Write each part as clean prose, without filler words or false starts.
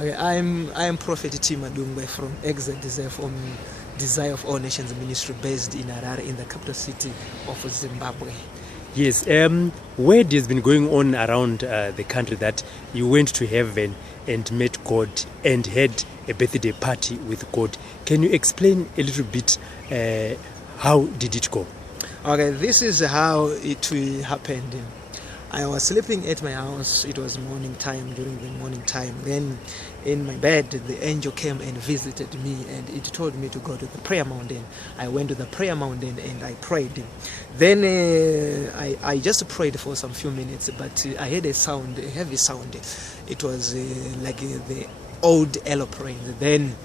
Okay, I'm Prophet Tima Dungwe from ZimdiTv from Desire of All Nations Ministry based in Harare in the capital city of Zimbabwe. Yes, word has been going on around the country that you went to heaven and met God and had a birthday party with God. Can you explain a little bit how did it go? Okay, this is how it happened. I was sleeping at my house. It was morning time, during the morning time. Then in my bed, the angel came and visited me and it told me to go to the prayer mountain. I went to the prayer mountain and I prayed. Then I just prayed for some few minutes, but I heard a sound, a heavy sound. It was like the old aeroplane. Then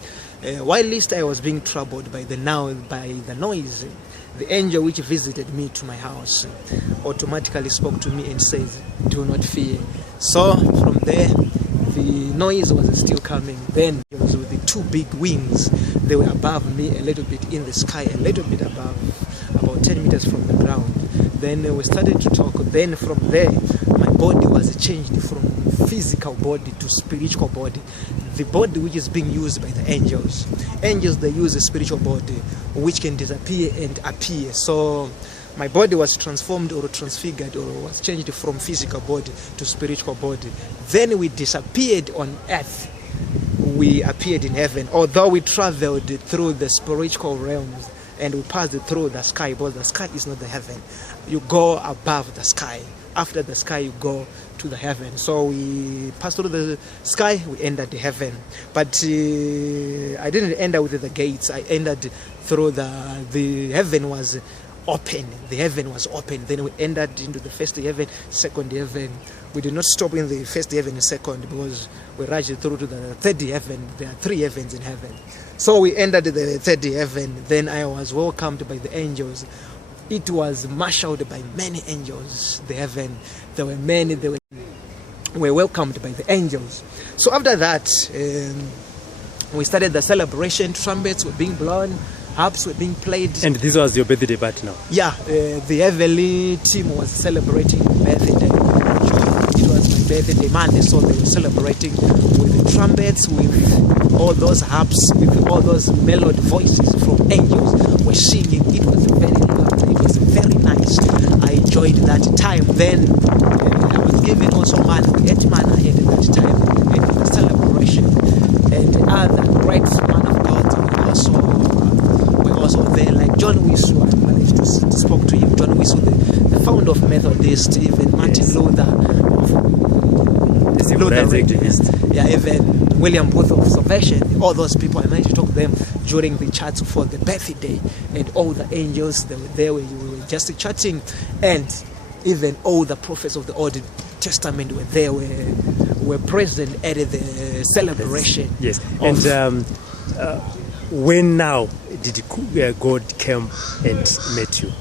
while least I was being troubled by the noise, the angel which visited me to my house automatically spoke to me and says, "Do not fear." So from there, the noise was still coming. Then it was with the two big wings. They were above me a little bit in the sky, a little bit above, about 10 meters from the ground. Then we started to talk. Then from there, my body was changed from physical body to spiritual body. The body which is being used by the angels. Angels, they use a spiritual body which can disappear and appear. So my body was transformed or transfigured or was changed from physical body to spiritual body. Then we disappeared on earth. We appeared in heaven. Although we traveled through the spiritual realms and we passed through the sky, but the sky is not the heaven. You go above the sky. After the sky, you go to the heaven. So we passed through the sky, we entered the heaven. But I didn't enter with the gates. I entered through the heaven was open. The heaven was open. Then we entered into the first heaven, second heaven. We did not stop in the first heaven and second because we rushed through to the third heaven. There are 3 heavens in heaven. So we entered the third heaven. Then I was welcomed by the angels. It was marshaled by many angels. The heaven, there were many. They were welcomed by the angels. So after that, we started the celebration. Trumpets were being blown, harps were being played. And this was your birthday party now? Yeah, the heavenly team was celebrating my birthday. It was my birthday Monday, so they were celebrating with the trumpets, with all those harps, with all those melodic voices from angels were singing. It was very lovely. It was very nice. I enjoyed that time. Then I was given also manna. We ate manna at that time in the celebration. And other great man of God were also there, like John Wisu. I managed to speak to him. John Wisu, the founder of Methodist, even Martin Luther. Yeah, even William Booth of Salvation, all those people, I managed to talk to them during the chats for the birthday, and all the angels, they were there, we were just chatting, and even all the prophets of the Old Testament were there, were present at the celebration. Yes, and when now did God come and met you?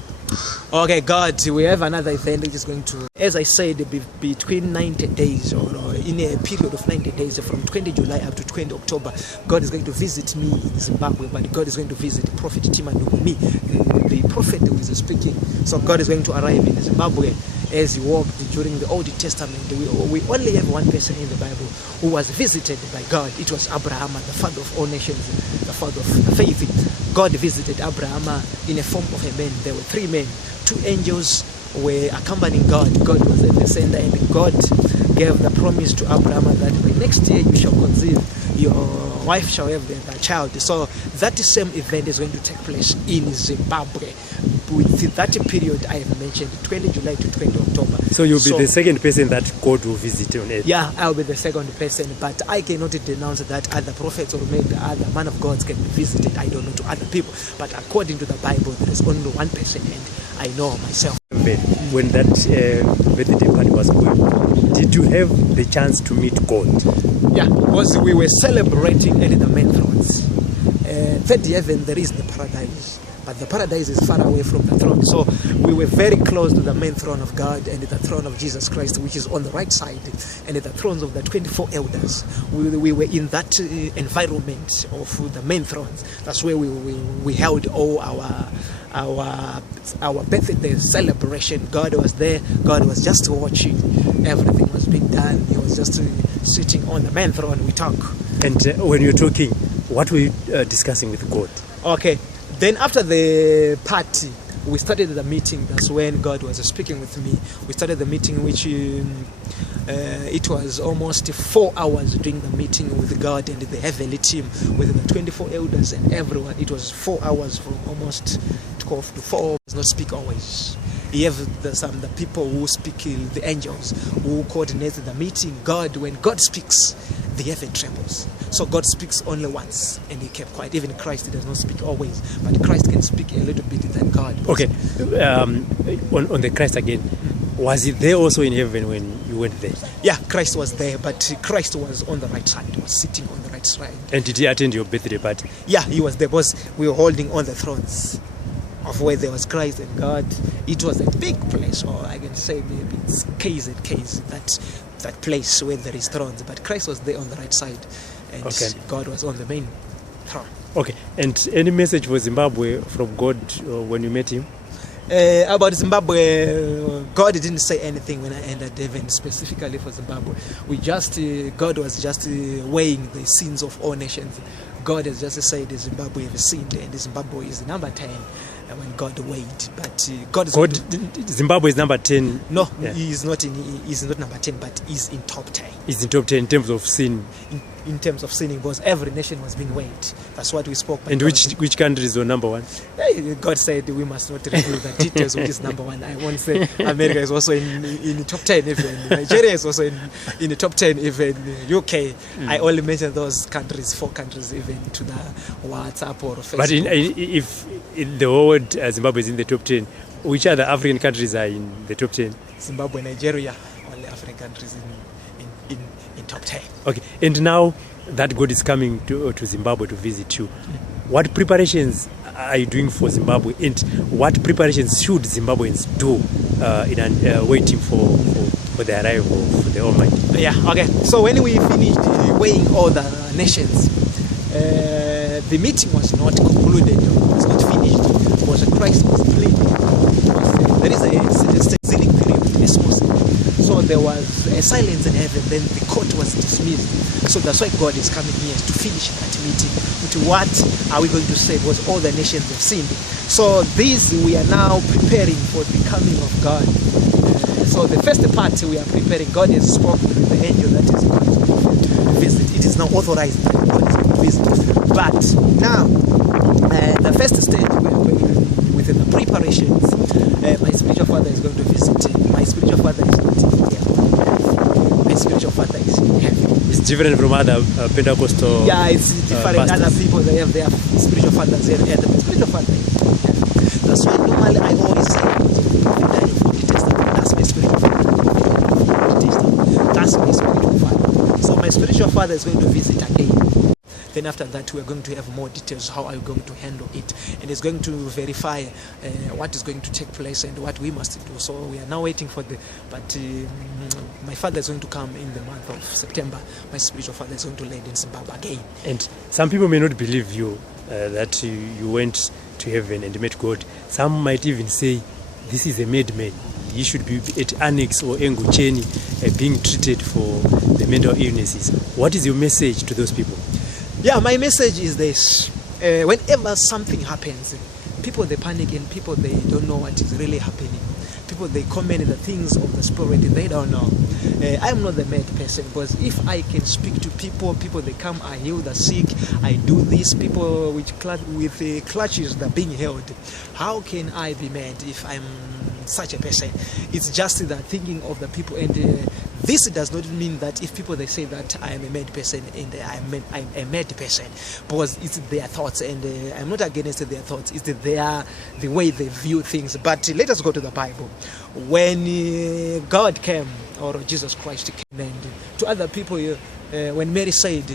Okay, God, we have another event which is going to, as I said, be between 90 days or in a period of 90 days from 20 July up to 20 October. God is going to visit me in Zimbabwe, but God is going to visit Prophet Tima Dungwe, the prophet who is speaking. So God is going to arrive in Zimbabwe as he walked during the Old Testament. We only have one person in the Bible who was visited by God. It was Abraham, the father of all nations, the father of the faith. God visited Abraham in a form of a man. There were 3 men. 2 angels were accompanying God. God was at the center, and God gave the promise to Abraham that by next year you shall conceive, your wife shall have the child. So that same event is going to take place in Zimbabwe with that period I have mentioned, 20 July to 20 October. So you'll be the second person that God will visit on earth? Yeah, I'll be the second person, but I cannot denounce that other prophets or maybe other man of God can be visited, I don't know, to other people. But according to the Bible, there is only one person, and I know myself. When that birthday party was going, did you have the chance to meet God? Yeah, because we were celebrating at the main thrones. Third heaven, there is the paradise. But the paradise is far away from the throne. So we were very close to the main throne of God and the throne of Jesus Christ, which is on the right side, and the thrones of the 24 elders. We were in that environment of the main thrones. That's where we held all our birthday celebration. God was there. God was just watching. Everything was being done. He was just sitting on the main throne. We talk. And when you're talking, what were you discussing with God? Okay. Then after the party, we started the meeting. That's when God was speaking with me. We started the meeting, which it was almost 4 hours during the meeting with God and the heavenly team, with the 24 elders and everyone. It was 4 hours from almost 12 to 4. Does not speak always. You have the people who speak, the angels who coordinate the meeting. God, when God speaks, the heaven trembles. So God speaks only once, and he kept quiet. Even Christ does not speak always, but Christ can speak a little bit than God. Okay, on the Christ again, was he there also in heaven when you went there? Yeah, Christ was there, but Christ was on the right side, was sitting on the right side. And did he attend your birthday party? Yeah, he was there, because we were holding on the thrones of where there was Christ and God. It was a big place, or I can say maybe it's case and case, that place where there is thrones, but Christ was there on the right side, and God was on the main throne. Okay, and any message for Zimbabwe from God when you met him? About Zimbabwe, God didn't say anything when I entered heaven specifically for Zimbabwe. God was just weighing the sins of all nations. God has just said Zimbabwe has sinned, and Zimbabwe is number 10 when God weighed. But Zimbabwe is number 10. No, yeah. He's not number 10, but he's in top 10. He's in top 10 in terms of sin. In terms of sinning, because every nation was being weighed. That's what we spoke about. And which countries were number 1? God said we must not reveal the details which is number 1. I won't say America is also in the top 10 even. Nigeria is also in the top 10 even. UK. I only mentioned those countries, 4 countries even, to the WhatsApp or Facebook. But if in the whole world Zimbabwe is in the top 10, which other African countries are in the top 10? Zimbabwe, Nigeria, only African countries in top 10. Okay, and now that God is coming to Zimbabwe to visit you, what preparations are you doing for Zimbabwe, and what preparations should Zimbabweans do in waiting for the arrival of the Almighty? Yeah, okay. So when we finished weighing all the nations, the meeting was not concluded, was not finished, because Christ was pleading. There is a sealing period, so there was a silence in heaven, then the court was dismissed. So that's why God is coming here to finish that meeting. To what are we going to say? Because all the nations have sinned. So we are now preparing for the coming of God. So the first part we are preparing, God has spoken with the angel that is going to visit. It is now authorized that God is going to visit. But now, the first stage we are going with the preparations. My spiritual father is going to visit. My spiritual father is not in here. My spiritual father is in heaven. It's different from other Pentecostal. Yeah, it's different. Other people, they have their spiritual fathers here. And my spiritual father is in heaven. That's why normally I always say, that's my spiritual father. That's my spiritual father. So my spiritual father is going to visit again. Then after that, we are going to have more details. How are you going to handle it? And it's going to verify what is going to take place and what we must do. So we are now waiting for but my father is going to come in the month of September. My spiritual father is going to land in Zimbabwe again. And some people may not believe you that you went to heaven and met God. Some might even say, this is a madman. He should be at Annex or Engucheni being treated for the mental illnesses. What is your message to those people? Yeah, my message is this. Whenever something happens, people they panic, and people they don't know what is really happening. People they comment the things of the spirit, they don't know. I'm not the mad person, because if I can speak to people they come, I heal the sick, I do this, people with clutches that are being held. How can I be mad if I'm such a person? It's just the thinking of the people, and this does not mean that if people they say that I am a mad person and I'm a mad person, because it's their thoughts, and I'm not against their thoughts. It's the way they view things. But let us go to the Bible. When God came, or Jesus Christ came, and to other people, when Mary said,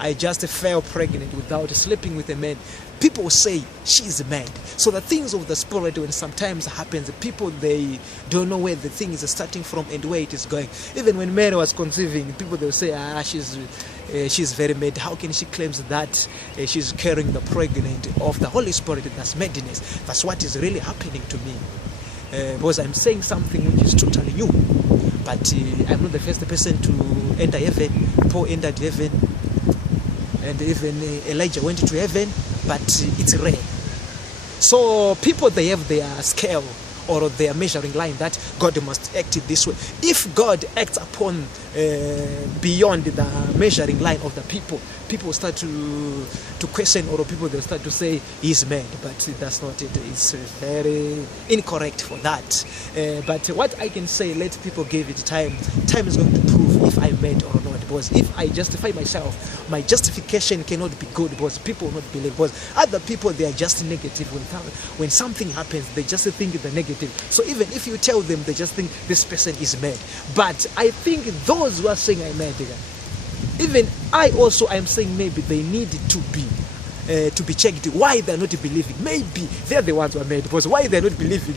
I just fell pregnant without sleeping with a man, people say she's mad. So the things of the spirit, when sometimes happens, people they don't know where the thing is starting from and where it is going. Even when Mary was conceiving, people they'll say, she's very mad. How can she claim that she's carrying the pregnant of the Holy Spirit? That's madness. That's what is really happening to me. Because I'm saying something which is totally new. But I'm not the first person to enter heaven. Paul entered heaven. and even Elijah went to heaven, but it's rare. So people, they have their scale or their measuring line that God must act this way. If God acts upon beyond the measuring line of the people, people start to question, or people they start to say he's mad, but that's not it. It's very incorrect for that. But what I can say, let people give it time. Time is going to prove if I'm mad or not. Because if I justify myself, my justification cannot be good, because people will not believe. Because other people, they are just negative. When something happens, they just think the negative. So even if you tell them, they just think this person is mad. But I think those who are saying I'm mad, even I also am saying maybe they need to be checked why they're not believing. Maybe they're the ones who are mad, because why they're not believing.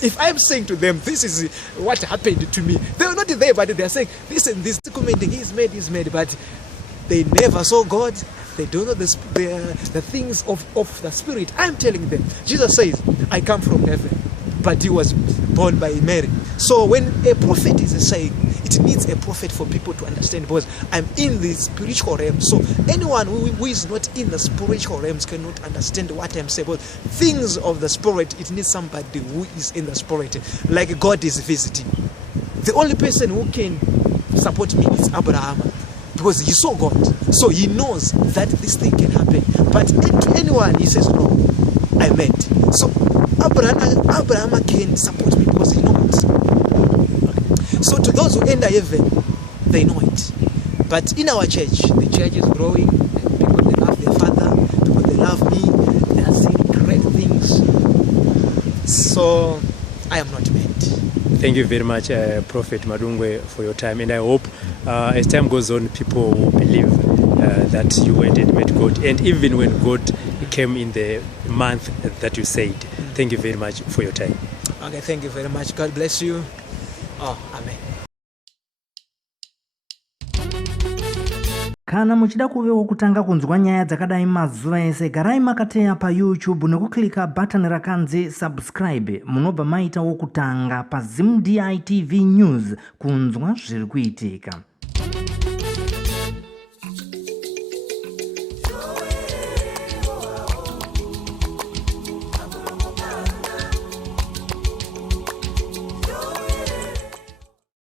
If I'm saying to them, this is what happened to me, they're not there, but they're saying this and this, commenting, he's mad, but they never saw God. They don't know the things of the Spirit. I'm telling them, Jesus says, I come from heaven, but he was born by Mary. So when a prophet is saying, it needs a prophet for people to understand, because I'm in the spiritual realm. So anyone who is not in the spiritual realms cannot understand what I'm saying. But things of the Spirit, it needs somebody who is in the Spirit, like God is visiting. The only person who can support me is Abraham, because he saw God, so he knows that this thing can happen. But to anyone, he says, no, I meant. So Abraham can support me because he knows. So to those who enter heaven, they know it. But in our church, the church is growing. People, they love their father. People, they love me. They are saying great things. So I am not meant. Thank you very much, Prophet Madungwe, for your time. And I hope as time goes on, people will believe that you went and met God. And even when God came in the month that you said. Thank you very much for your time. Okay, thank you very much. God bless you. Oh, amen. Kana muchida kuvewo kutanga kunzwa nyaya dzakadai mazuva ese, garai makateya pa YouTube nekuklika button rakanzi subscribe. Munobva maita wokutanga pa ZimdiTv News kunzwa zviri kuitika.